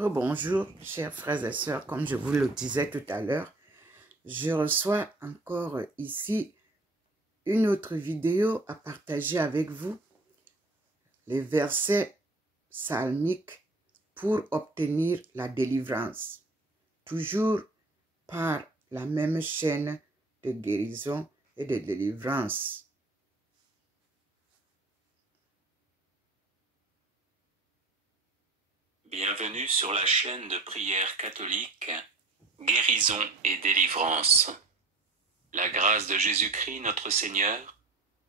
Rebonjour, chers frères et sœurs, comme je vous le disais tout à l'heure, je reçois encore ici une autre vidéo à partager avec vous, les versets psalmiques pour obtenir la délivrance, toujours par la même chaîne de guérison et de délivrance. Bienvenue sur la chaîne de prière catholique, Guérison et Délivrance. La grâce de Jésus-Christ notre Seigneur,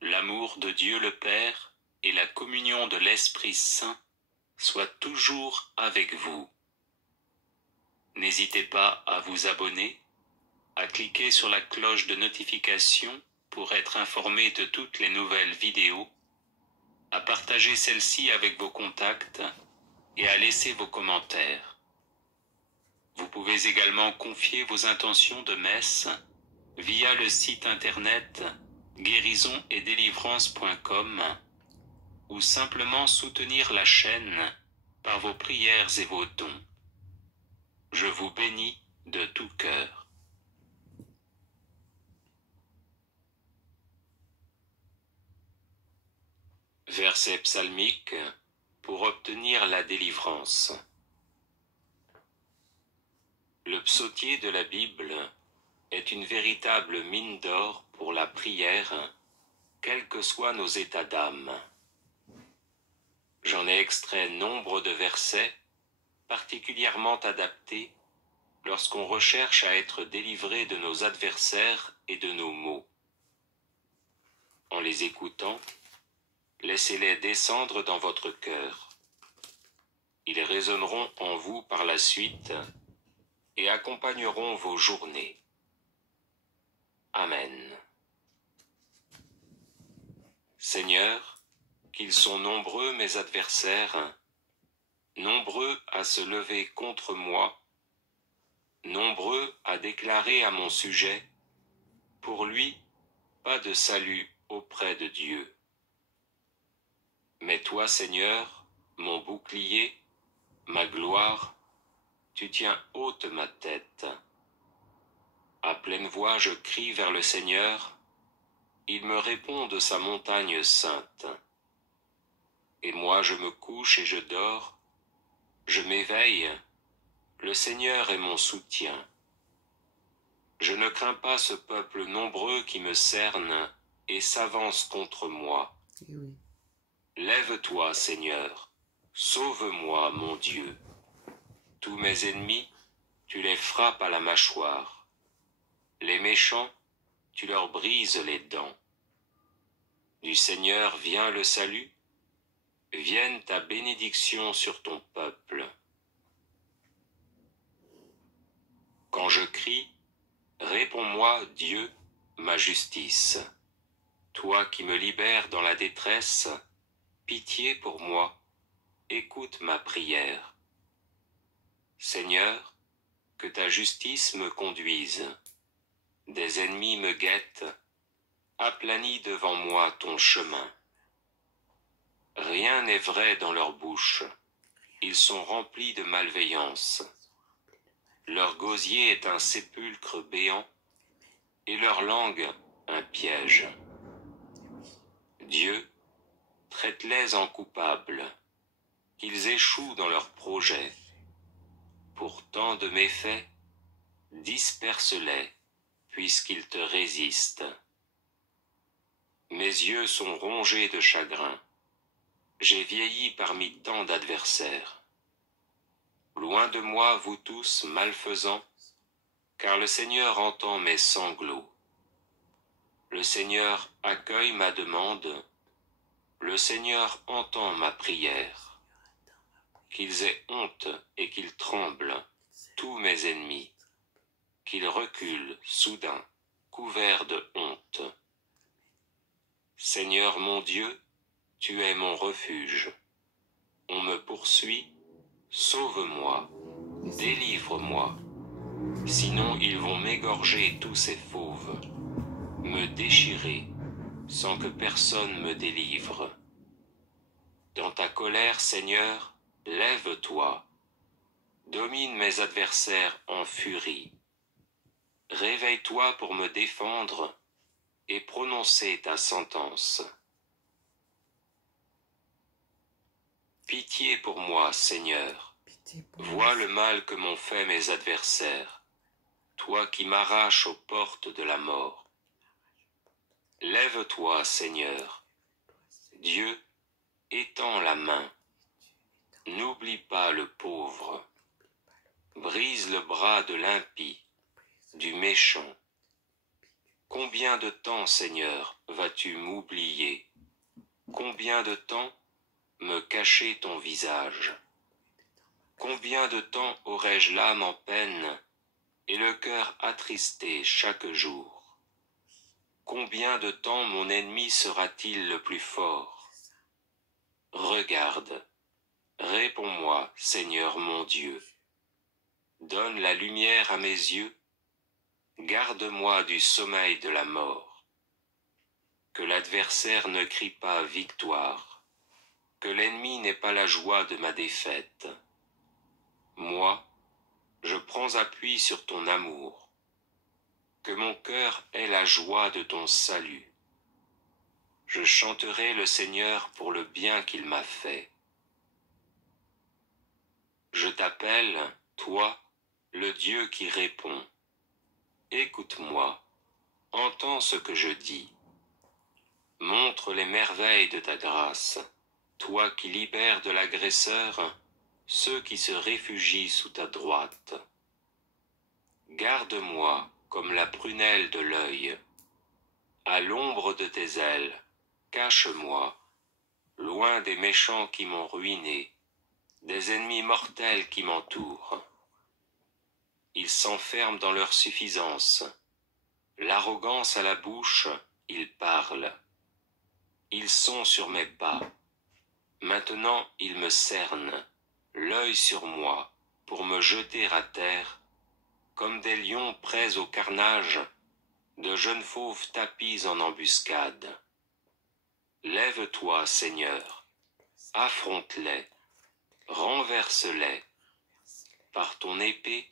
l'amour de Dieu le Père et la communion de l'Esprit Saint soient toujours avec vous. N'hésitez pas à vous abonner, à cliquer sur la cloche de notification pour être informé de toutes les nouvelles vidéos, à partager celle-ci avec vos contacts et à laisser vos commentaires. Vous pouvez également confier vos intentions de messe via le site internet guérisonetdélivrance.com ou simplement soutenir la chaîne par vos prières et vos dons. Je vous bénis de tout cœur. Verset psalmique pour obtenir la délivrance. Le psautier de la Bible est une véritable mine d'or pour la prière, quels que soient nos états d'âme. J'en ai extrait nombre de versets particulièrement adaptés lorsqu'on recherche à être délivré de nos adversaires et de nos maux. En les écoutant, laissez-les descendre dans votre cœur. Ils résonneront en vous par la suite et accompagneront vos journées. Amen. Seigneur, qu'ils sont nombreux mes adversaires, nombreux à se lever contre moi, nombreux à déclarer à mon sujet, pour lui, pas de salut auprès de Dieu. Mais toi, Seigneur, mon bouclier, ma gloire, tu tiens haute ma tête. À pleine voix je crie vers le Seigneur, il me répond de sa montagne sainte. Et moi je me couche et je dors, je m'éveille, le Seigneur est mon soutien. Je ne crains pas ce peuple nombreux qui me cerne et s'avance contre moi. Oui. Lève-toi, Seigneur, sauve-moi, mon Dieu. Tous mes ennemis, tu les frappes à la mâchoire. Les méchants, tu leur brises les dents. Du Seigneur vient le salut, vienne ta bénédiction sur ton peuple. Quand je crie, réponds-moi, Dieu, ma justice. Toi qui me libères dans la détresse, pitié pour moi, écoute ma prière. Seigneur, que ta justice me conduise. Des ennemis me guettent, aplanis devant moi ton chemin. Rien n'est vrai dans leur bouche, ils sont remplis de malveillance. Leur gosier est un sépulcre béant, et leur langue un piège. Dieu, traite-les en coupables, qu'ils échouent dans leurs projets. Pour tant de méfaits, disperse-les, puisqu'ils te résistent. Mes yeux sont rongés de chagrin, j'ai vieilli parmi tant d'adversaires. Loin de moi, vous tous, malfaisants, car le Seigneur entend mes sanglots. Le Seigneur accueille ma demande, le Seigneur entend ma prière. Qu'ils aient honte et qu'ils tremblent, tous mes ennemis, qu'ils reculent soudain, couverts de honte. Seigneur mon Dieu, tu es mon refuge. On me poursuit, sauve-moi, délivre-moi. Sinon ils vont m'égorger tous ces fauves, me déchirer, sans que personne me délivre. Dans ta colère, Seigneur, lève-toi. domine mes adversaires en furie. Réveille-toi pour me défendre et prononcer ta sentence. Pitié pour moi, Seigneur. Pitié pour Vois moi. le mal que m'ont fait mes adversaires, toi qui m'arraches aux portes de la mort. Lève-toi, Seigneur. Dieu, étends la main. N'oublie pas le pauvre. Brise le bras de l'impie, du méchant. Combien de temps, Seigneur, vas-tu m'oublier? Combien de temps me cacher ton visage? Combien de temps aurai-je l'âme en peine et le cœur attristé chaque jour? Combien de temps mon ennemi sera-t-il le plus fort? Regarde, réponds-moi, Seigneur mon Dieu. Donne la lumière à mes yeux, garde-moi du sommeil de la mort. Que l'adversaire ne crie pas victoire, que l'ennemi n'ait pas la joie de ma défaite. Moi, je prends appui sur ton amour. Que mon cœur ait la joie de ton salut. Je chanterai le Seigneur pour le bien qu'il m'a fait. Je t'appelle, toi, le Dieu qui répond. Écoute-moi, entends ce que je dis. Montre les merveilles de ta grâce, toi qui libères de l'agresseur ceux qui se réfugient sous ta droite. Garde-moi comme la prunelle de l'œil. À l'ombre de tes ailes, cache-moi, loin des méchants qui m'ont ruiné, des ennemis mortels qui m'entourent. Ils s'enferment dans leur suffisance. L'arrogance à la bouche, ils parlent. Ils sont sur mes pas. Maintenant ils me cernent, l'œil sur moi, pour me jeter à terre, comme des lions prêts au carnage, de jeunes fauves tapis en embuscade. Lève-toi, Seigneur, affronte-les, renverse-les. Par ton épée,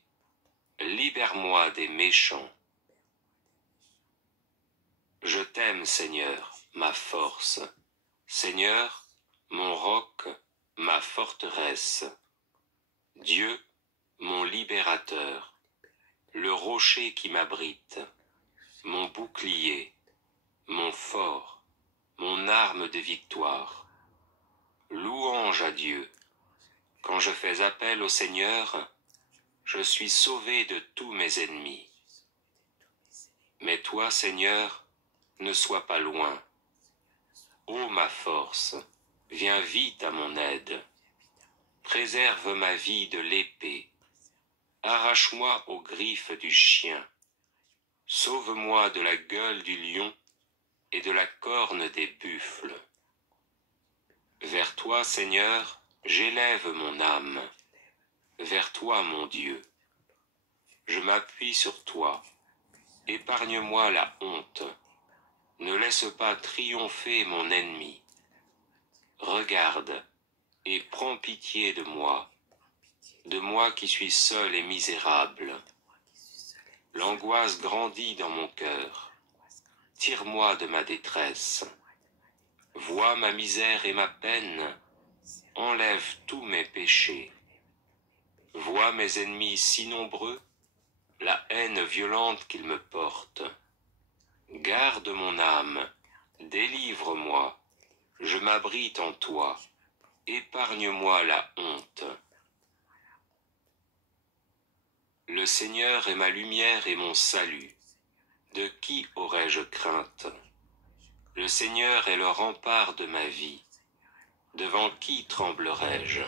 libère-moi des méchants. Je t'aime, Seigneur, ma force. Seigneur, mon roc, ma forteresse. Dieu, mon libérateur, le rocher qui m'abrite, mon bouclier, mon fort, mon arme de victoire. Louange à Dieu. Quand je fais appel au Seigneur, je suis sauvé de tous mes ennemis. Mais toi, Seigneur, ne sois pas loin. Ô ma force, viens vite à mon aide. Préserve ma vie de l'épée. Arrache-moi aux griffes du chien. Sauve-moi de la gueule du lion et de la corne des buffles. Vers toi, Seigneur, j'élève mon âme. Vers toi, mon Dieu. Je m'appuie sur toi. Épargne-moi la honte. Ne laisse pas triompher mon ennemi. Regarde et prends pitié de moi qui suis seul et misérable. L'angoisse grandit dans mon cœur. Tire-moi de ma détresse. Vois ma misère et ma peine. Enlève tous mes péchés. Vois mes ennemis si nombreux, la haine violente qu'ils me portent. Garde mon âme, délivre-moi, je m'abrite en toi, épargne-moi la honte. Le Seigneur est ma lumière et mon salut. De qui aurais-je crainte? Le Seigneur est le rempart de ma vie. Devant qui tremblerais-je?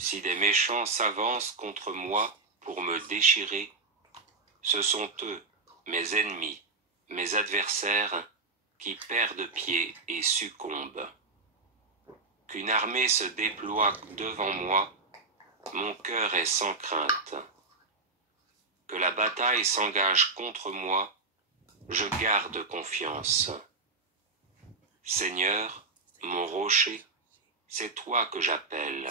Si des méchants s'avancent contre moi pour me déchirer, ce sont eux, mes ennemis, mes adversaires, qui perdent pied et succombent. Qu'une armée se déploie devant moi, mon cœur est sans crainte. Que la bataille s'engage contre moi, je garde confiance. Seigneur, mon rocher, c'est toi que j'appelle.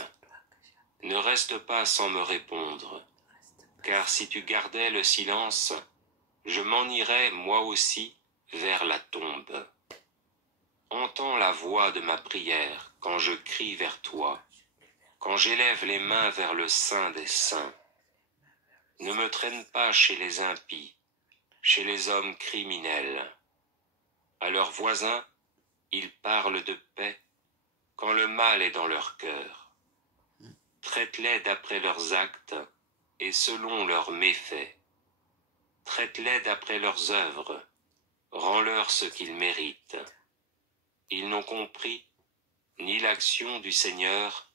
Ne reste pas sans me répondre, car si tu gardais le silence, je m'en irais moi aussi vers la tombe. Entends la voix de ma prière quand je crie vers toi, quand j'élève les mains vers le Saint des Saints. Ne me traîne pas chez les impies, chez les hommes criminels. À leurs voisins, ils parlent de paix quand le mal est dans leur cœur. Traite-les d'après leurs actes et selon leurs méfaits. Traite-les d'après leurs œuvres, rends-leur ce qu'ils méritent. Ils n'ont compris ni l'action du Seigneur,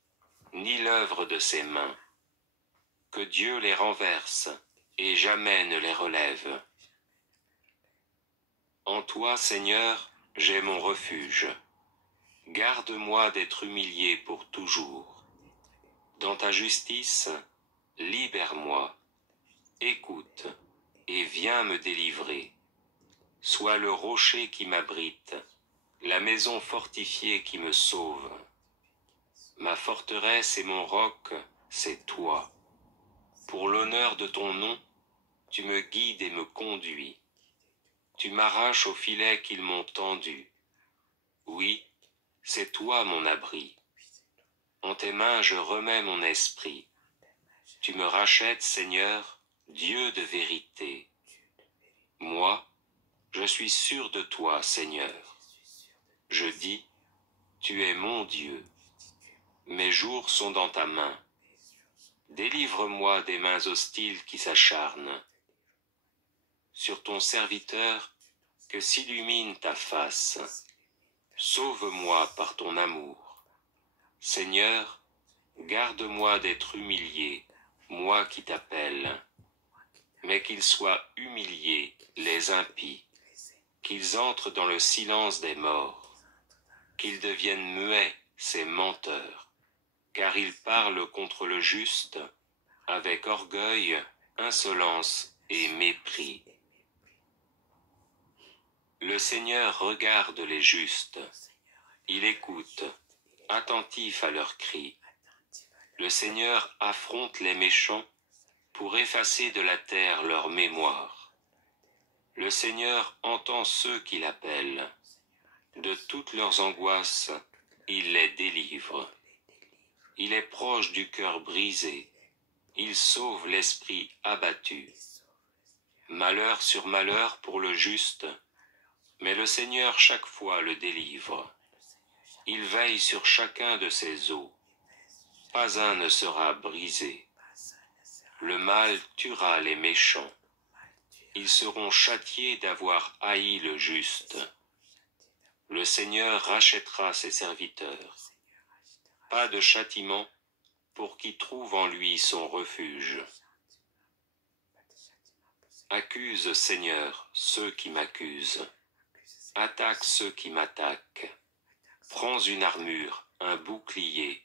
ni l'œuvre de ses mains. Que Dieu les renverse et jamais ne les relève. En toi, Seigneur, j'ai mon refuge. Garde-moi d'être humilié pour toujours. Dans ta justice, libère-moi. Écoute et viens me délivrer. Sois le rocher qui m'abrite, la maison fortifiée qui me sauve. Ma forteresse et mon roc, c'est toi. Pour l'honneur de ton nom, tu me guides et me conduis. Tu m'arraches au filet qu'ils m'ont tendu. Oui, c'est toi mon abri. En tes mains je remets mon esprit. Tu me rachètes, Seigneur, Dieu de vérité. Moi, je suis sûr de toi, Seigneur. Je dis, tu es mon Dieu. Mes jours sont dans ta main. Délivre-moi des mains hostiles qui s'acharnent. Sur ton serviteur, que s'illumine ta face. Sauve-moi par ton amour. Seigneur, garde-moi d'être humilié, moi qui t'appelle. Mais qu'ils soient humiliés, les impies, qu'ils entrent dans le silence des morts, qu'ils deviennent muets, ces menteurs, car ils parlent contre le juste, avec orgueil, insolence et mépris. Le Seigneur regarde les justes, il écoute, attentif à leurs cris. Le Seigneur affronte les méchants pour effacer de la terre leur mémoire. Le Seigneur entend ceux qui l'appellent. De toutes leurs angoisses, il les délivre. Il est proche du cœur brisé. Il sauve l'esprit abattu. Malheur sur malheur pour le juste, mais le Seigneur chaque fois le délivre. Il veille sur chacun de ses os. Pas un ne sera brisé. Le mal tuera les méchants. Ils seront châtiés d'avoir haï le juste. Le Seigneur rachètera ses serviteurs. Pas de châtiment pour qui trouve en lui son refuge. Accuse, Seigneur, ceux qui m'accusent. Attaque ceux qui m'attaquent. Prends une armure, un bouclier.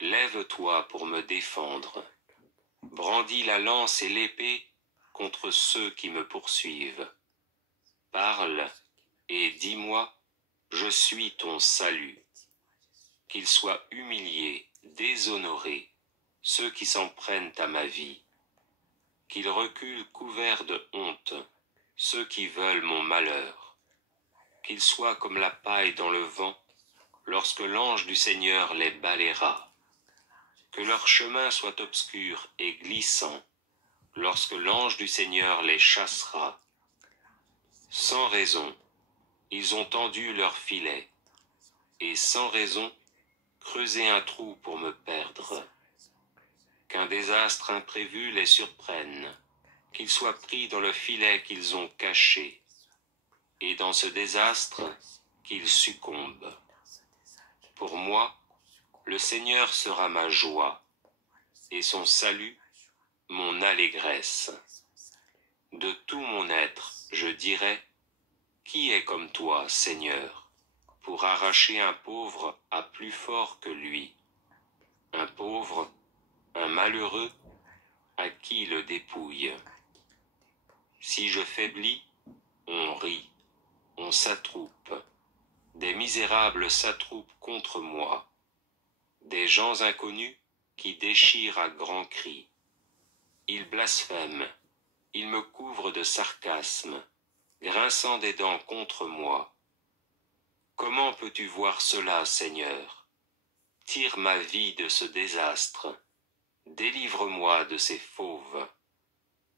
Lève-toi pour me défendre. Brandis la lance et l'épée contre ceux qui me poursuivent. Parle et dis-moi, je suis ton salut. Qu'ils soient humiliés, déshonorés, ceux qui s'en prennent à ma vie. Qu'ils reculent couverts de honte, ceux qui veulent mon malheur. Qu'ils soient comme la paille dans le vent, lorsque l'ange du Seigneur les balayera. Que leur chemin soit obscur et glissant, lorsque l'ange du Seigneur les chassera. Sans raison, ils ont tendu leur filet, et sans raison, creusé un trou pour me perdre. Qu'un désastre imprévu les surprenne, qu'ils soient pris dans le filet qu'ils ont caché, et dans ce désastre, qu'ils succombent. Pour moi, le Seigneur sera ma joie, et son salut, mon allégresse. De tout mon être, je dirai, qui est comme toi, Seigneur, pour arracher un pauvre à plus fort que lui, un pauvre, un malheureux, à qui le dépouille. Si je faiblis, on rit, on s'attroupe, des misérables s'attroupent contre moi, des gens inconnus qui déchirent à grands cris. Ils blasphèment, ils me couvrent de sarcasmes, grinçant des dents contre moi. Comment peux-tu voir cela, Seigneur? Tire ma vie de ce désastre, délivre-moi de ces fauves.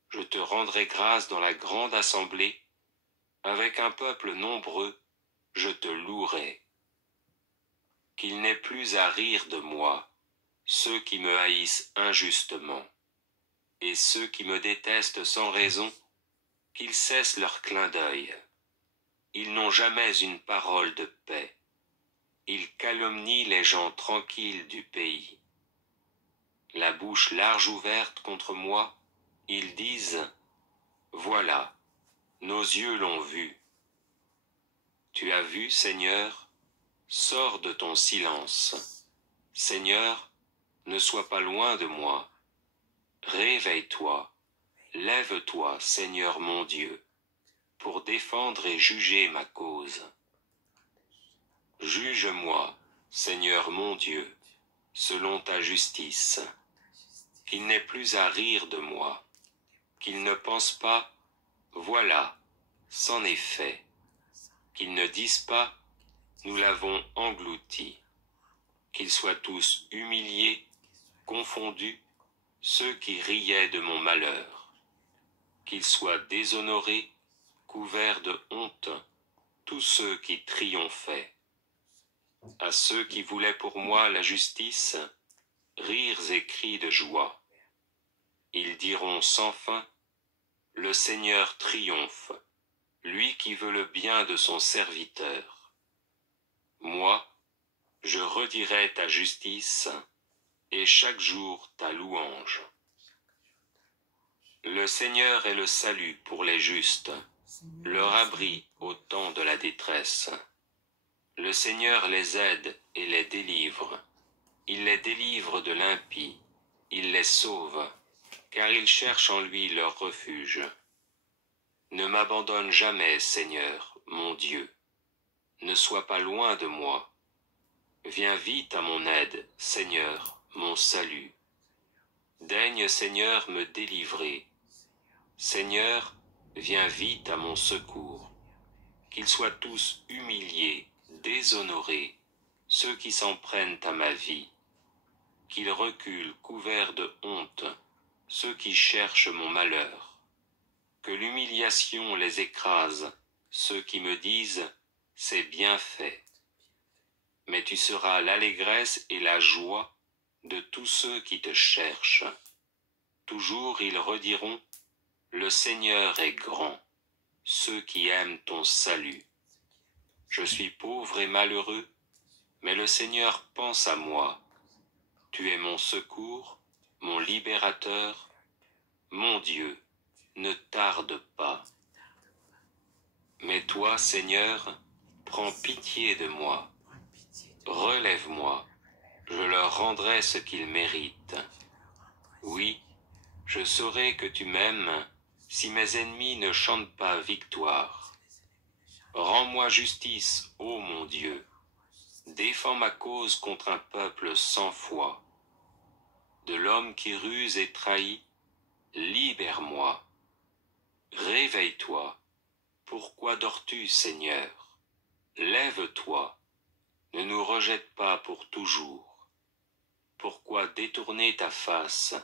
Je te rendrai grâce dans la grande assemblée, avec un peuple nombreux, je te louerai. Qu'il n'ait plus à rire de moi, ceux qui me haïssent injustement, et ceux qui me détestent sans raison, qu'ils cessent leur clin d'œil. Ils n'ont jamais une parole de paix. Ils calomnient les gens tranquilles du pays. La bouche large ouverte contre moi, ils disent « Voilà, nos yeux l'ont vu. » Tu as vu, Seigneur? Sors de ton silence. Seigneur, ne sois pas loin de moi. Réveille-toi, lève-toi, Seigneur mon Dieu, pour défendre et juger ma cause. Juge-moi, Seigneur mon Dieu, selon ta justice. Qu'il n'ait plus à rire de moi, qu'il ne pense pas, voilà, c'en est fait. Qu'ils ne disent pas, nous l'avons englouti. Qu'ils soient tous humiliés, confondus, ceux qui riaient de mon malheur. Qu'ils soient déshonorés, couverts de honte, tous ceux qui triomphaient. À ceux qui voulaient pour moi la justice, rires et cris de joie. Ils diront sans fin, le Seigneur triomphe, lui qui veut le bien de son serviteur. Moi, je redirai ta justice, et chaque jour ta louange. Le Seigneur est le salut pour les justes, leur abri au temps de la détresse. Le Seigneur les aide et les délivre. Il les délivre de l'impie, il les sauve, car ils cherchent en lui leur refuge. Ne m'abandonne jamais, Seigneur, mon Dieu. Ne sois pas loin de moi. Viens vite à mon aide, Seigneur, mon salut. Daigne, Seigneur, me délivrer. Seigneur, viens vite à mon secours. Qu'ils soient tous humiliés, déshonorés, ceux qui s'en prennent à ma vie. Qu'ils reculent couverts de honte, ceux qui cherchent mon malheur. Que l'humiliation les écrase, ceux qui me disent « c'est bien fait ». Mais tu seras l'allégresse et la joie de tous ceux qui te cherchent. Toujours ils rediront « le Seigneur est grand », ceux qui aiment ton salut. Je suis pauvre et malheureux, mais le Seigneur pense à moi. Tu es mon secours, mon libérateur. Mon Dieu, ne tarde pas. Mais toi, Seigneur, prends pitié de moi. Relève-moi, je leur rendrai ce qu'ils méritent. Oui, je saurai que tu m'aimes si mes ennemis ne chantent pas victoire. Rends-moi justice, ô mon Dieu. Défends ma cause contre un peuple sans foi. De l'homme qui ruse et trahit, libère-moi. Réveille-toi. Pourquoi dors-tu, Seigneur? Lève-toi. Ne nous rejette pas pour toujours. Pourquoi détourner ta face,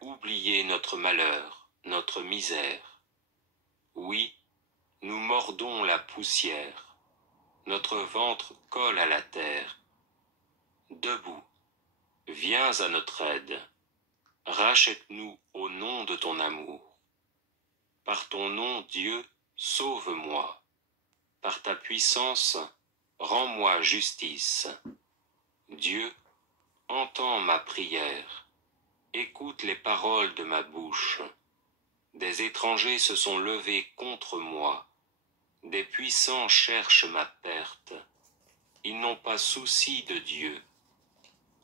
oublier notre malheur, notre misère? Oui, nous mordons la poussière, notre ventre colle à la terre. Debout, viens à notre aide, rachète-nous au nom de ton amour. Par ton nom, Dieu, sauve-moi. Par ta puissance, rends-moi justice. Dieu, entends ma prière. Écoute les paroles de ma bouche. Des étrangers se sont levés contre moi. Des puissants cherchent ma perte. Ils n'ont pas souci de Dieu.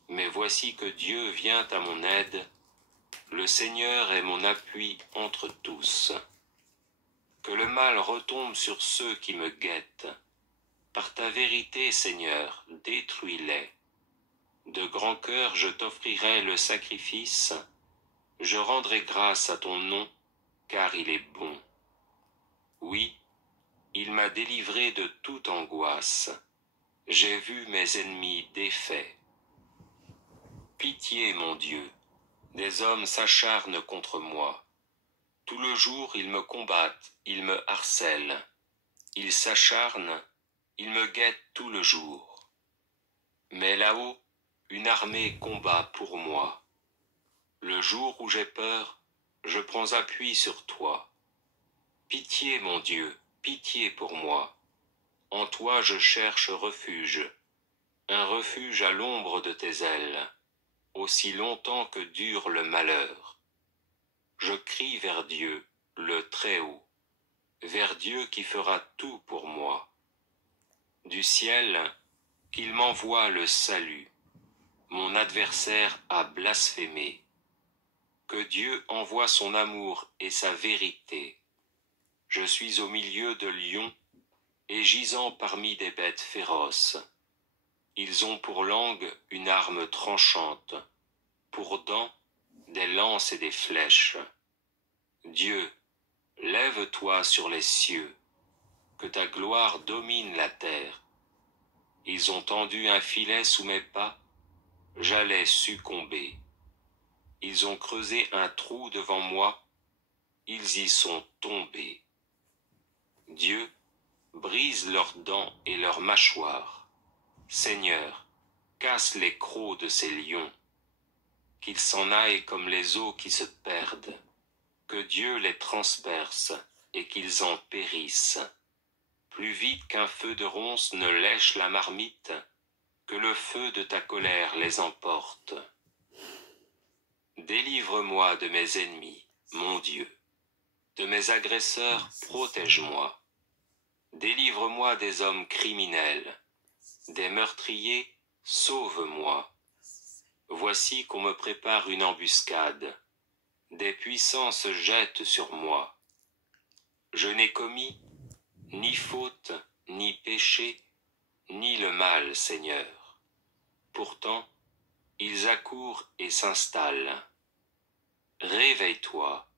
Mais voici que Dieu vient à mon aide. Le Seigneur est mon appui entre tous. Que le mal retombe sur ceux qui me guettent. Par ta vérité, Seigneur, détruis-les. De grand cœur je t'offrirai le sacrifice, je rendrai grâce à ton nom, car il est bon. Oui, il m'a délivré de toute angoisse, j'ai vu mes ennemis défaits. Pitié, mon Dieu, des hommes s'acharnent contre moi. Tout le jour ils me combattent, ils me harcèlent. Ils s'acharnent, ils me guettent tout le jour. Mais là-haut, une armée combat pour moi. Le jour où j'ai peur, je prends appui sur toi. Pitié, mon Dieu, pitié pour moi. En toi je cherche refuge, un refuge à l'ombre de tes ailes, aussi longtemps que dure le malheur. Je crie vers Dieu, le Très-Haut, vers Dieu qui fera tout pour moi. Du ciel, qu'il m'envoie le salut. Mon adversaire a blasphémé. Que Dieu envoie son amour et sa vérité. Je suis au milieu de lions et gisant parmi des bêtes féroces. Ils ont pour langue une arme tranchante, pour dents des lances et des flèches. Dieu, lève-toi sur les cieux, que ta gloire domine la terre. Ils ont tendu un filet sous mes pas, j'allais succomber. Ils ont creusé un trou devant moi, ils y sont tombés. Dieu, brise leurs dents et leurs mâchoires. Seigneur, casse les crocs de ces lions. Qu'ils s'en aillent comme les eaux qui se perdent. Que Dieu les transperce et qu'ils en périssent. Plus vite qu'un feu de ronce ne lèche la marmite, que le feu de ta colère les emporte. Délivre-moi de mes ennemis, mon Dieu. De mes agresseurs, protège-moi. Délivre-moi des hommes criminels. Des meurtriers, sauve-moi. Voici qu'on me prépare une embuscade. Des puissants se jettent sur moi. Je n'ai commis ni faute, ni péché, ni le mal, Seigneur. Pourtant, ils accourent et s'installent. Réveille-toi,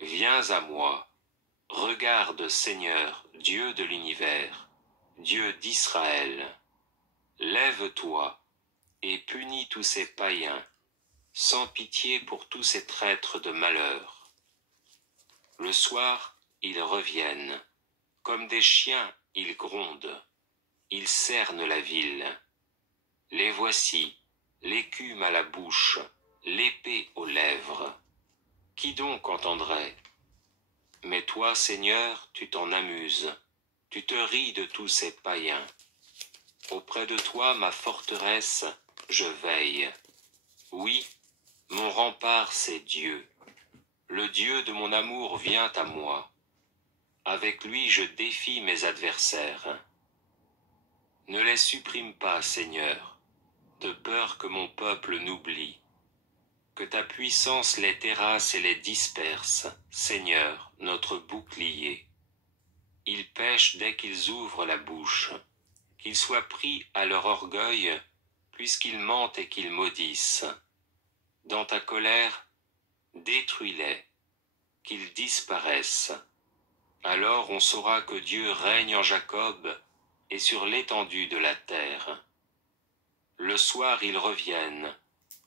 viens à moi. Regarde, Seigneur, Dieu de l'univers, Dieu d'Israël. Lève-toi et punis tous ces païens, sans pitié pour tous ces traîtres de malheur. Le soir, ils reviennent. Comme des chiens, ils grondent. Ils cernent la ville. Les voici, l'écume à la bouche, l'épée aux lèvres. Qui donc entendrait? Mais toi, Seigneur, tu t'en amuses. Tu te ris de tous ces païens. Auprès de toi, ma forteresse, je veille. Oui, mon rempart, c'est Dieu. Le Dieu de mon amour vient à moi. Avec lui, je défie mes adversaires. Ne les supprime pas, Seigneur, de peur que mon peuple n'oublie. Que ta puissance les terrasse et les disperse, Seigneur, notre bouclier. Ils pêchent dès qu'ils ouvrent la bouche. Qu'ils soient pris à leur orgueil, puisqu'ils mentent et qu'ils maudissent. Dans ta colère, détruis-les, qu'ils disparaissent. Alors on saura que Dieu règne en Jacob et sur l'étendue de la terre. Le soir ils reviennent,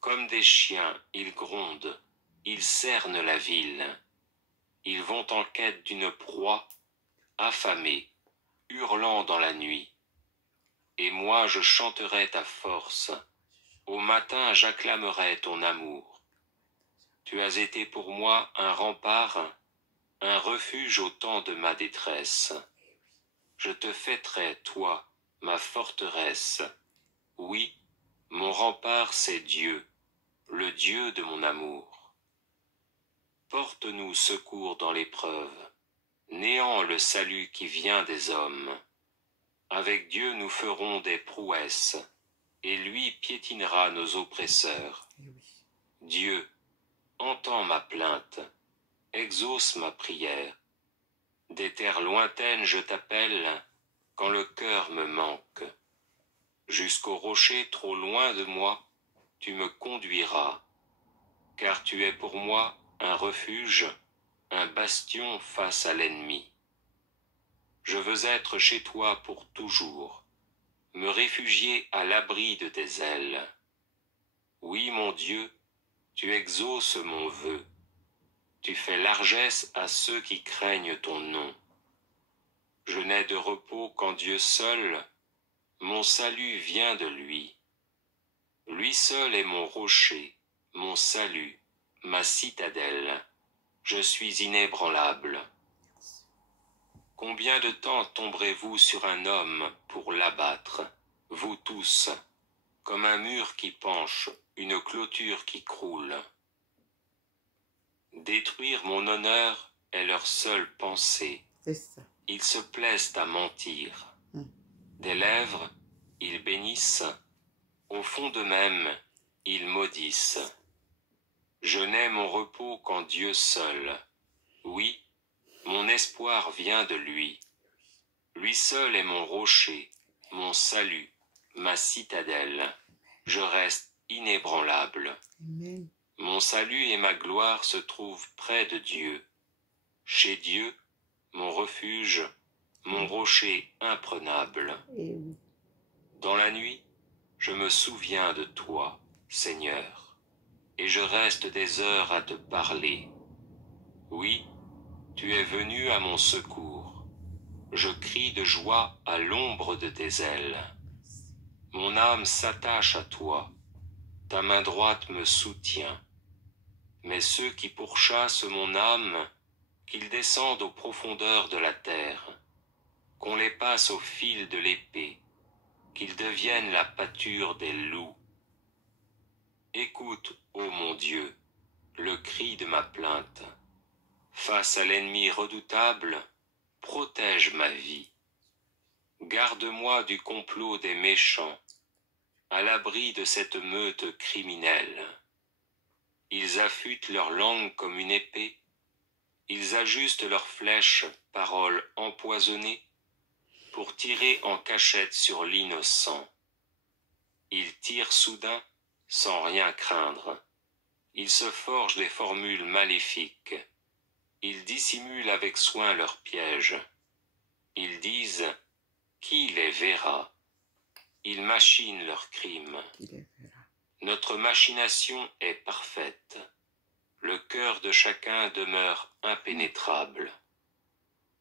comme des chiens ils grondent, ils cernent la ville. Ils vont en quête d'une proie, affamés, hurlant dans la nuit. Et moi je chanterai ta force, au matin j'acclamerai ton amour. Tu as été pour moi un rempart, un refuge au temps de ma détresse. Je te fêterai, toi, ma forteresse. Oui, mon rempart c'est Dieu, le Dieu de mon amour. Porte-nous secours dans l'épreuve, néant le salut qui vient des hommes. Avec Dieu nous ferons des prouesses, et lui piétinera nos oppresseurs. Dieu, entends ma plainte, exauce ma prière. Des terres lointaines je t'appelle, quand le cœur me manque. Jusqu'au rocher trop loin de moi, tu me conduiras, car tu es pour moi un refuge, un bastion face à l'ennemi. Je veux être chez toi pour toujours, me réfugier à l'abri de tes ailes. Oui, mon Dieu, tu exauces mon vœu. Tu fais largesse à ceux qui craignent ton nom. Je n'ai de repos qu'en Dieu seul, mon salut vient de lui. Lui seul est mon rocher, mon salut, ma citadelle. Je suis inébranlable. Combien de temps tomberez-vous sur un homme pour l'abattre, vous tous, comme un mur qui penche, une clôture qui croule? Détruire mon honneur est leur seule pensée. C'est ça. Ils se plaisent à mentir. Des lèvres, ils bénissent. Au fond d'eux-mêmes, ils maudissent. Je n'ai mon repos qu'en Dieu seul. Oui, mon espoir vient de lui. Lui seul est mon rocher, mon salut, ma citadelle. Je reste inébranlable. Amen. Mon salut et ma gloire se trouvent près de Dieu. Chez Dieu, mon refuge, mon rocher imprenable. Et oui. Dans la nuit, je me souviens de toi, Seigneur, et je reste des heures à te parler. Oui, tu es venu à mon secours. Je crie de joie à l'ombre de tes ailes. Mon âme s'attache à toi, ta main droite me soutient. Mais ceux qui pourchassent mon âme, qu'ils descendent aux profondeurs de la terre, qu'on les passe au fil de l'épée, qu'ils deviennent la pâture des loups. Écoute, ô mon Dieu, le cri de ma plainte. Face à l'ennemi redoutable, protège ma vie. Garde-moi du complot des méchants, à l'abri de cette meute criminelle. Ils affûtent leur langue comme une épée, ils ajustent leurs flèches, paroles empoisonnées, pour tirer en cachette sur l'innocent. Ils tirent soudain, sans rien craindre. Ils se forgent des formules maléfiques. Ils dissimulent avec soin leurs pièges. Ils disent « Qui les verra ?» Ils machinent leurs crimes. Qui les verra. Notre machination est parfaite. Le cœur de chacun demeure impénétrable.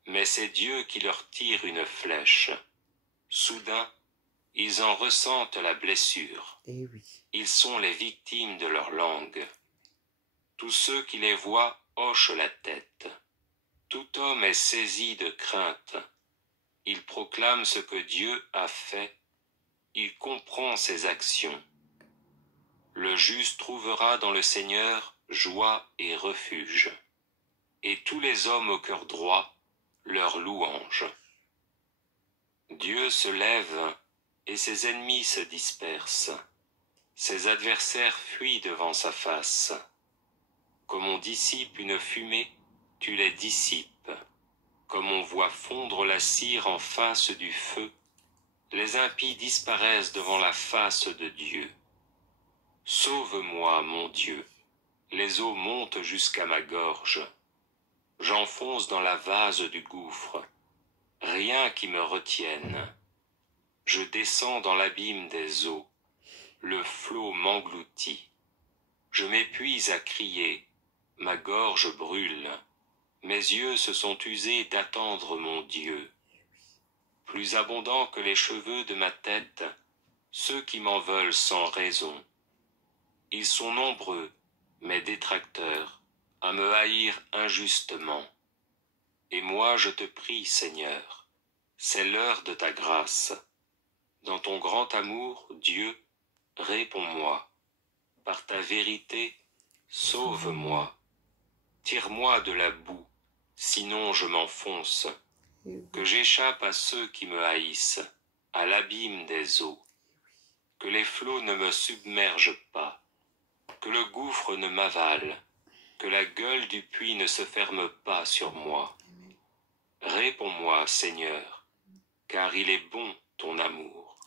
Mais c'est Dieu qui leur tire une flèche. Soudain, ils en ressentent la blessure. Et oui. Ils sont les victimes de leur langue. Tous ceux qui les voient hochent la tête. Tout homme est saisi de crainte. Il proclame ce que Dieu a fait. Il comprend ses actions. Le juste trouvera dans le Seigneur joie et refuge. Et tous les hommes au cœur droit leur louange. Dieu se lève et ses ennemis se dispersent. Ses adversaires fuient devant sa face. Comme on dissipe une fumée, tu les dissipes. Comme on voit fondre la cire en face du feu, les impies disparaissent devant la face de Dieu. Sauve-moi, mon Dieu. Les eaux montent jusqu'à ma gorge. J'enfonce dans la vase du gouffre. Rien qui me retienne. Je descends dans l'abîme des eaux. Le flot m'engloutit. Je m'épuise à crier. Ma gorge brûle. Mes yeux se sont usés d'attendre mon Dieu. Plus abondants que les cheveux de ma tête, ceux qui m'en veulent sans raison. Ils sont nombreux, mes détracteurs, à me haïr injustement. Et moi je te prie, Seigneur, c'est l'heure de ta grâce. Dans ton grand amour, Dieu, réponds-moi. Par ta vérité, sauve-moi. Tire-moi de la boue, sinon je m'enfonce. Que j'échappe à ceux qui me haïssent, à l'abîme des eaux. Que les flots ne me submergent pas. Que le gouffre ne m'avale. Que la gueule du puits ne se ferme pas sur moi. Réponds-moi, Seigneur, car il est bon ton amour.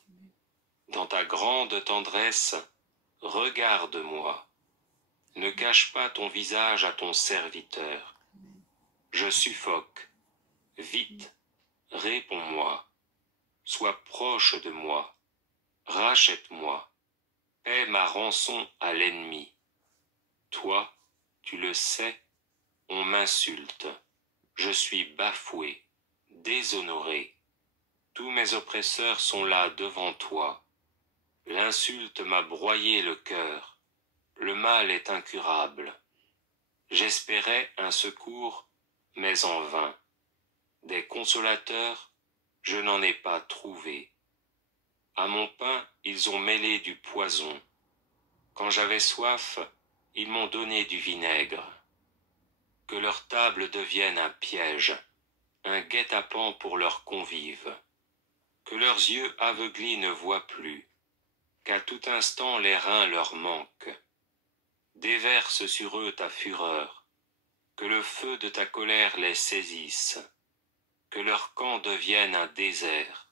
Dans ta grande tendresse, regarde-moi. Ne cache pas ton visage à ton serviteur. Je suffoque. Vite, réponds-moi. Sois proche de moi. Rachète-moi. Paie ma rançon à l'ennemi. Toi, tu le sais, on m'insulte. Je suis bafoué, déshonoré. Tous mes oppresseurs sont là devant toi. L'insulte m'a broyé le cœur. Le mal est incurable. J'espérais un secours, mais en vain. Des consolateurs, je n'en ai pas trouvé. À mon pain, ils ont mêlé du poison. Quand j'avais soif, ils m'ont donné du vinaigre. Que leur table devienne un piège, un guet-apens pour leurs convives. Que leurs yeux aveuglés ne voient plus, qu'à tout instant les reins leur manquent. Déverse sur eux ta fureur, que le feu de ta colère les saisisse, que leur camp devienne un désert,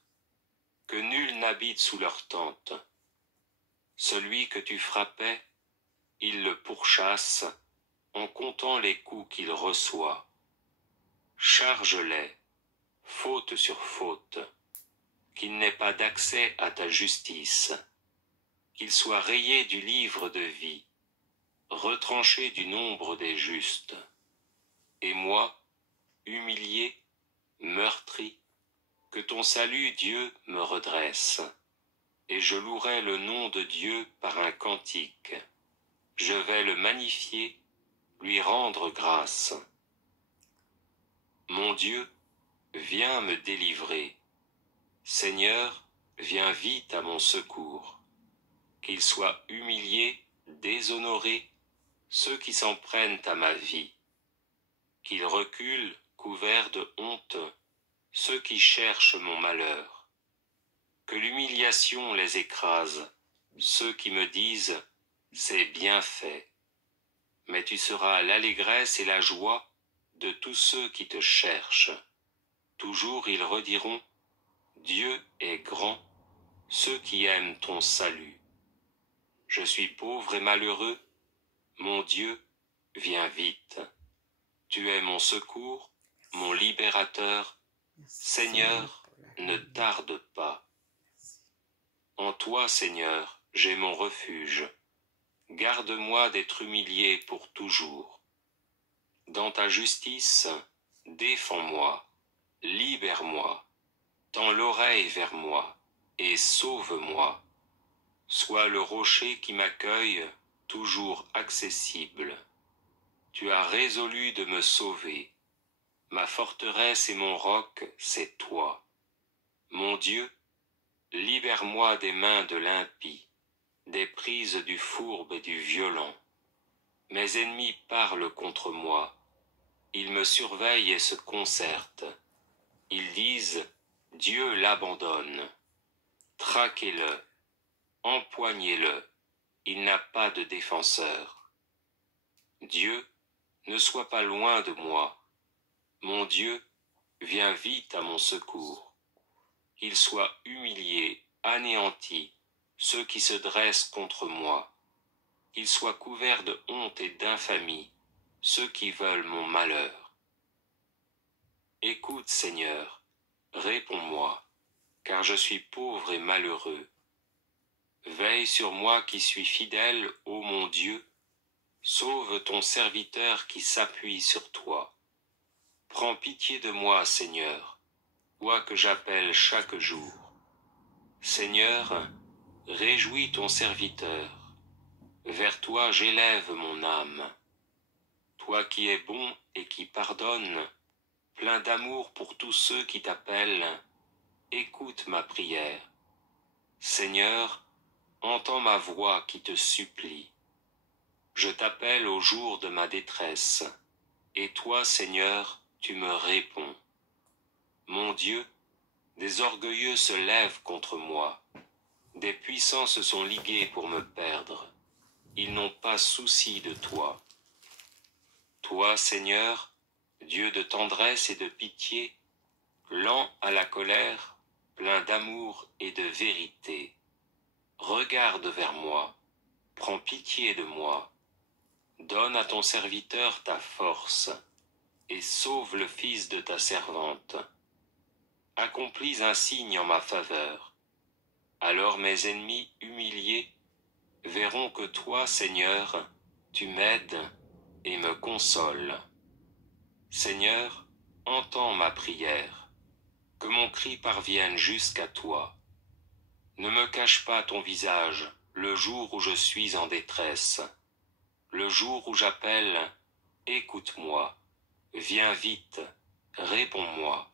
que nul n'habite sous leur tente. Celui que tu frappais, il le pourchasse en comptant les coups qu'il reçoit. Charge-les, faute sur faute, qu'il n'ait pas d'accès à ta justice, qu'il soit rayé du livre de vie, retranché du nombre des justes. Et moi, humilié, meurtri, que ton salut, Dieu, me redresse, et je louerai le nom de Dieu par un cantique. Je vais le magnifier, lui rendre grâce. Mon Dieu, viens me délivrer. Seigneur, viens vite à mon secours. Qu'ils soient humiliés, déshonorés, ceux qui s'en prennent à ma vie. Qu'ils reculent, couverts de honte, ceux qui cherchent mon malheur. Que l'humiliation les écrase, ceux qui me disent « c'est bien fait ». Mais tu seras l'allégresse et la joie de tous ceux qui te cherchent. Toujours ils rediront « Dieu est grand », ceux qui aiment ton salut. Je suis pauvre et malheureux, mon Dieu, viens vite. Tu es mon secours, mon libérateur. Seigneur, ne tarde pas. En toi, Seigneur, j'ai mon refuge. Garde-moi d'être humilié pour toujours. Dans ta justice, défends-moi, libère-moi, tends l'oreille vers moi et sauve-moi. Sois le rocher qui m'accueille, toujours accessible. Tu as résolu de me sauver. Ma forteresse et mon roc, c'est toi. Mon Dieu, libère-moi des mains de l'impie, des prises du fourbe et du violent. Mes ennemis parlent contre moi. Ils me surveillent et se concertent. Ils disent, Dieu l'abandonne. Traquez-le, empoignez-le, il n'a pas de défenseur. Dieu, ne sois pas loin de moi. Mon Dieu, viens vite à mon secours. Qu'ils soient humiliés, anéantis, ceux qui se dressent contre moi. Qu'ils soient couverts de honte et d'infamie, ceux qui veulent mon malheur. Écoute, Seigneur, réponds-moi, car je suis pauvre et malheureux. Veille sur moi qui suis fidèle, ô mon Dieu. Sauve ton serviteur qui s'appuie sur toi. Prends pitié de moi, Seigneur, toi que j'appelle chaque jour. Seigneur, réjouis ton serviteur. Vers toi j'élève mon âme. Toi qui es bon et qui pardonnes, plein d'amour pour tous ceux qui t'appellent, écoute ma prière. Seigneur, entends ma voix qui te supplie. Je t'appelle au jour de ma détresse, et toi, Seigneur, tu me réponds. Mon Dieu, des orgueilleux se lèvent contre moi, des puissants se sont ligués pour me perdre. Ils n'ont pas souci de toi. Toi, Seigneur, Dieu de tendresse et de pitié, lent à la colère, plein d'amour et de vérité, regarde vers moi, prends pitié de moi. Donne à ton serviteur ta force, et sauve le fils de ta servante. Accomplis un signe en ma faveur. Alors mes ennemis humiliés verront que toi, Seigneur, tu m'aides et me consoles. Seigneur, entends ma prière, que mon cri parvienne jusqu'à toi. Ne me cache pas ton visage le jour où je suis en détresse. Le jour où j'appelle, écoute-moi, viens vite, réponds-moi.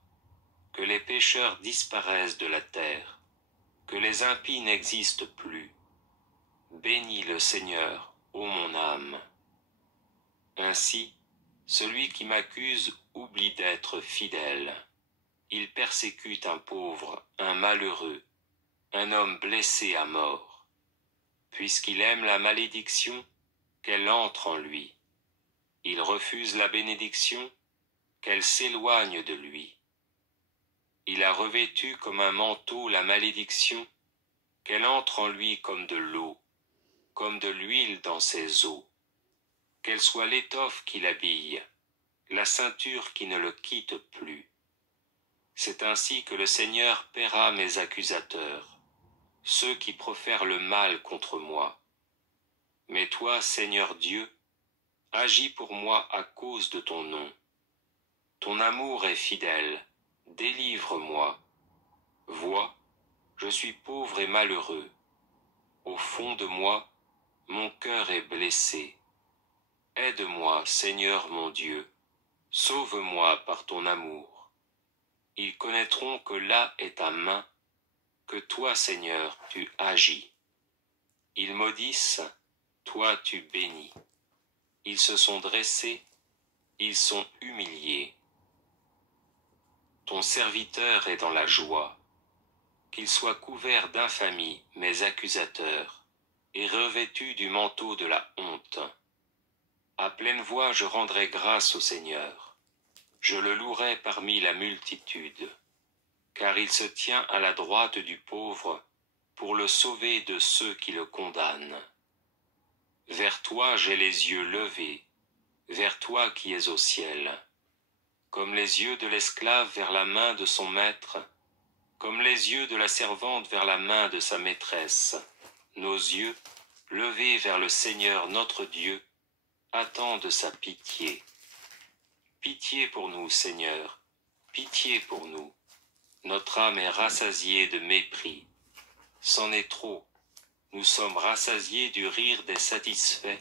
Que les pécheurs disparaissent de la terre, que les impies n'existent plus. Bénis le Seigneur, ô mon âme. Ainsi, celui qui m'accuse oublie d'être fidèle. Il persécute un pauvre, un malheureux, un homme blessé à mort. Puisqu'il aime la malédiction, qu'elle entre en lui. Il refuse la bénédiction, qu'elle s'éloigne de lui. Il a revêtu comme un manteau la malédiction, qu'elle entre en lui comme de l'eau, comme de l'huile dans ses os. Qu'elle soit l'étoffe qui l'habille, la ceinture qui ne le quitte plus. C'est ainsi que le Seigneur paiera mes accusateurs, ceux qui profèrent le mal contre moi. Mais toi, Seigneur Dieu, agis pour moi à cause de ton nom. Ton amour est fidèle, délivre-moi. Vois, je suis pauvre et malheureux. Au fond de moi, mon cœur est blessé. Aide-moi, Seigneur mon Dieu, sauve-moi par ton amour. Ils connaîtront que là est ta main, que toi, Seigneur, tu agis. Ils maudissent, toi tu bénis. Ils se sont dressés, ils sont humiliés. Ton serviteur est dans la joie. Qu'ils soient couverts d'infamie, mes accusateurs, et revêtus du manteau de la honte. À pleine voix je rendrai grâce au Seigneur. Je le louerai parmi la multitude, car il se tient à la droite du pauvre pour le sauver de ceux qui le condamnent. Vers toi j'ai les yeux levés, vers toi qui es au ciel. Comme les yeux de l'esclave vers la main de son maître, comme les yeux de la servante vers la main de sa maîtresse, nos yeux, levés vers le Seigneur notre Dieu, attendent sa pitié. Pitié pour nous, Seigneur, pitié pour nous. Notre âme est rassasiée de mépris. C'en est trop. Nous sommes rassasiés du rire des satisfaits,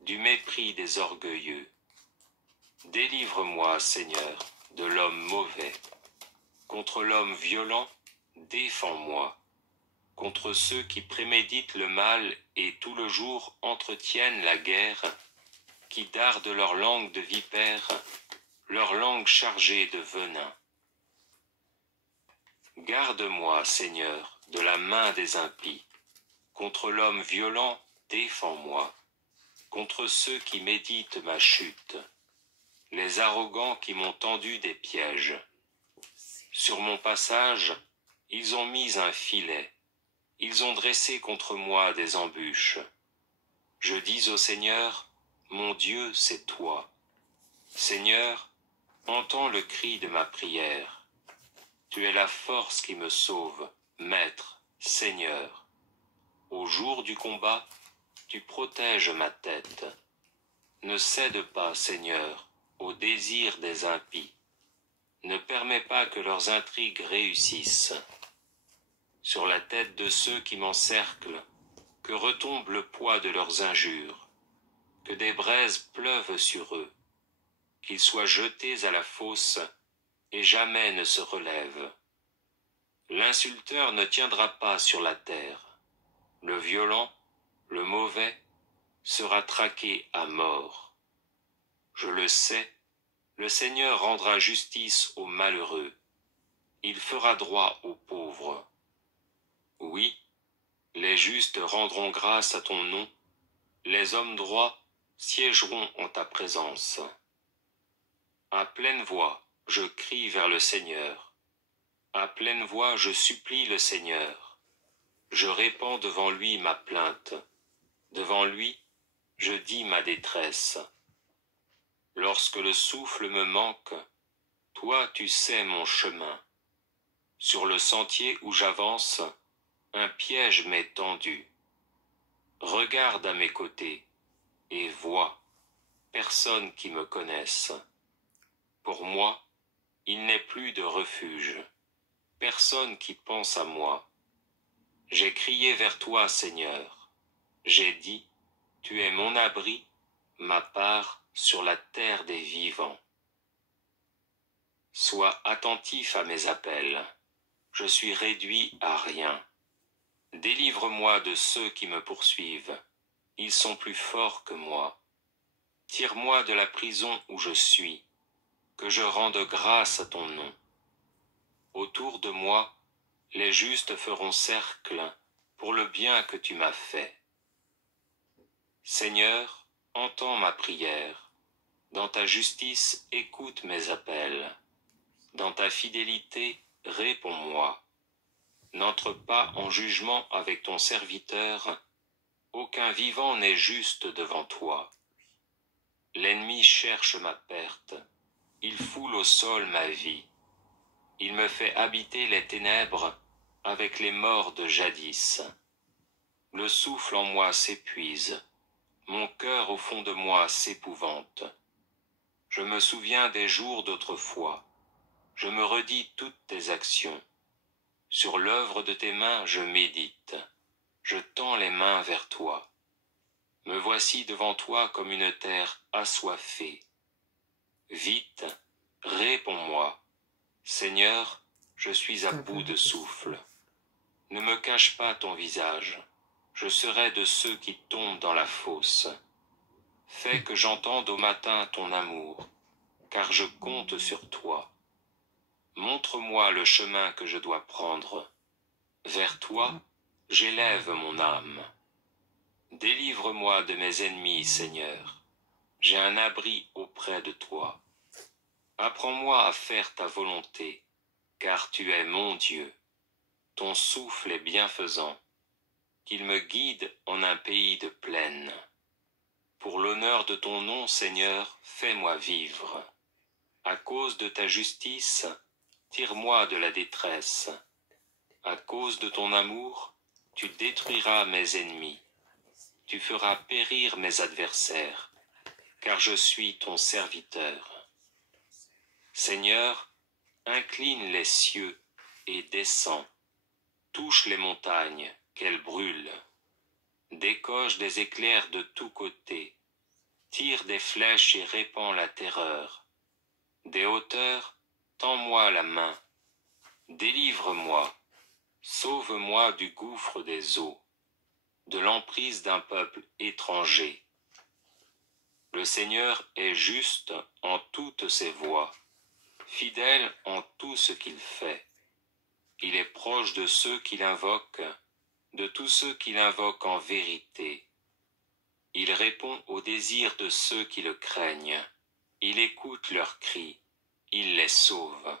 du mépris des orgueilleux. Délivre-moi, Seigneur, de l'homme mauvais. Contre l'homme violent, défends-moi. Contre ceux qui préméditent le mal et tout le jour entretiennent la guerre, qui dardent leur langue de vipère, leur langue chargée de venin. Garde-moi, Seigneur, de la main des impies. Contre l'homme violent, défends-moi. Contre ceux qui méditent ma chute. Les arrogants qui m'ont tendu des pièges. Sur mon passage, ils ont mis un filet. Ils ont dressé contre moi des embûches. Je dis au Seigneur, mon Dieu, c'est toi. Seigneur, entends le cri de ma prière. Tu es la force qui me sauve, Maître, Seigneur. Au jour du combat, tu protèges ma tête. Ne cède pas, Seigneur, au désir des impies. Ne permets pas que leurs intrigues réussissent. Sur la tête de ceux qui m'encerclent, que retombe le poids de leurs injures, que des braises pleuvent sur eux, qu'ils soient jetés à la fosse et jamais ne se relèvent. L'insulteur ne tiendra pas sur la terre. Le violent, le mauvais, sera traqué à mort. Je le sais, le Seigneur rendra justice aux malheureux. Il fera droit aux pauvres. Oui, les justes rendront grâce à ton nom, les hommes droits siégeront en ta présence. À pleine voix, je crie vers le Seigneur. À pleine voix, je supplie le Seigneur. Je répands devant lui ma plainte. Devant lui, je dis ma détresse. Lorsque le souffle me manque, toi tu sais mon chemin. Sur le sentier où j'avance, un piège m'est tendu. Regarde à mes côtés et vois, personne qui me connaisse. Pour moi, il n'est plus de refuge, personne qui pense à moi. J'ai crié vers toi, Seigneur. J'ai dit, tu es mon abri, ma part sur la terre des vivants. Sois attentif à mes appels. Je suis réduit à rien. Délivre-moi de ceux qui me poursuivent. Ils sont plus forts que moi. Tire-moi de la prison où je suis, que je rende grâce à ton nom. Autour de moi, les justes feront cercle pour le bien que tu m'as fait. Seigneur, entends ma prière. Dans ta justice, écoute mes appels. Dans ta fidélité, réponds-moi. N'entre pas en jugement avec ton serviteur. Aucun vivant n'est juste devant toi. L'ennemi cherche ma perte. Il foule au sol ma vie. Il me fait habiter les ténèbres avec les morts de jadis. Le souffle en moi s'épuise. Mon cœur au fond de moi s'épouvante. Je me souviens des jours d'autrefois. Je me redis toutes tes actions. Sur l'œuvre de tes mains je médite. Je tends les mains vers toi. Me voici devant toi comme une terre assoiffée. Vite, réponds-moi. Seigneur, je suis à bout de souffle. Ne me cache pas ton visage. Je serai de ceux qui tombent dans la fosse. Fais que j'entende au matin ton amour, car je compte sur toi. Montre-moi le chemin que je dois prendre. Vers toi, j'élève mon âme. Délivre-moi de mes ennemis, Seigneur. J'ai un abri auprès de toi. Apprends-moi à faire ta volonté, car tu es mon Dieu. Ton souffle est bienfaisant. Qu'il me guide en un pays de plaine. Pour l'honneur de ton nom, Seigneur, fais-moi vivre. À cause de ta justice, tire-moi de la détresse. À cause de ton amour, tu détruiras mes ennemis. Tu feras périr mes adversaires, car je suis ton serviteur. Seigneur, incline les cieux et descends. Touche les montagnes, qu'elles brûlent. Décoche des éclairs de tous côtés. Tire des flèches et répand la terreur. Des hauteurs, tends-moi la main. Délivre-moi. Sauve-moi du gouffre des eaux, de l'emprise d'un peuple étranger. Le Seigneur est juste en toutes ses voies, fidèle en tout ce qu'il fait. Il est proche de ceux qui l'invoquent, de tous ceux qui l'invoquent en vérité. Il répond aux désirs de ceux qui le craignent. Il écoute leurs cris. Il les sauve.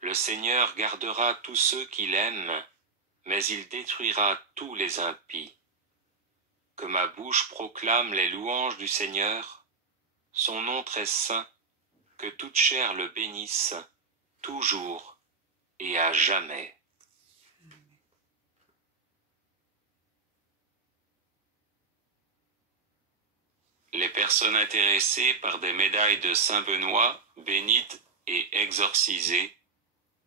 Le Seigneur gardera tous ceux qu'il aime, mais il détruira tous les impies. Que ma bouche proclame les louanges du Seigneur, son nom très saint, que toute chair le bénisse, toujours et à jamais. Les personnes intéressées par des médailles de Saint-Benoît, bénites et exorcisées,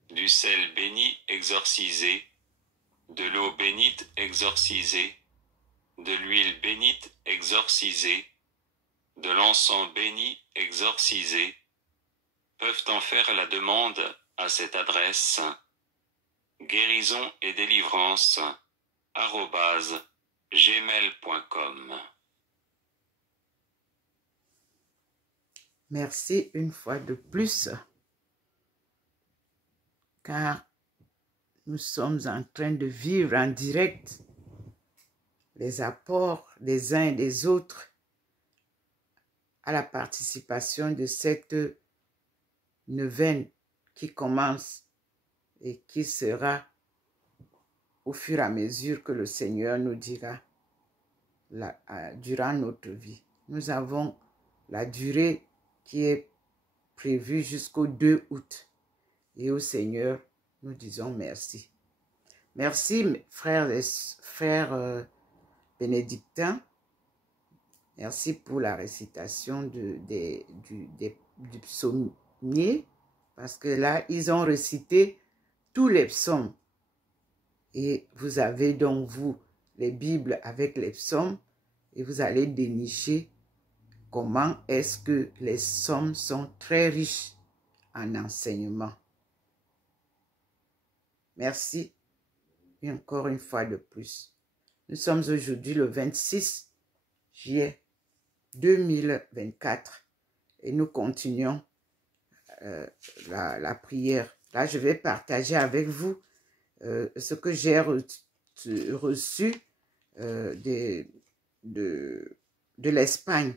du sel béni exorcisé, de l'eau bénite exorcisée, de l'huile bénite exorcisée, de l'encens béni exorcisé, peuvent en faire la demande à cette adresse guérison et délivrance @gmail.com. Merci une fois de plus, car nous sommes en train de vivre en direct les apports des uns et des autres à la participation de cette neuvaine qui commence et qui sera au fur et à mesure que le Seigneur nous dira. durant notre vie. Nous avons la durée qui est prévue jusqu'au 2 août. Et au Seigneur, nous disons merci. Merci, frères bénédictins. Merci pour la récitation du psaumier. Parce que là, ils ont récité tous les psaumes. Et vous avez donc, vous, les Bibles avec les psaumes. Et vous allez dénicher comment est-ce que les psaumes sont très riches en enseignement. Merci. Et encore une fois de plus. Nous sommes aujourd'hui le 26 juillet 2024 et nous continuons la prière. Là, je vais partager avec vous ce que j'ai reçu de l'Espagne.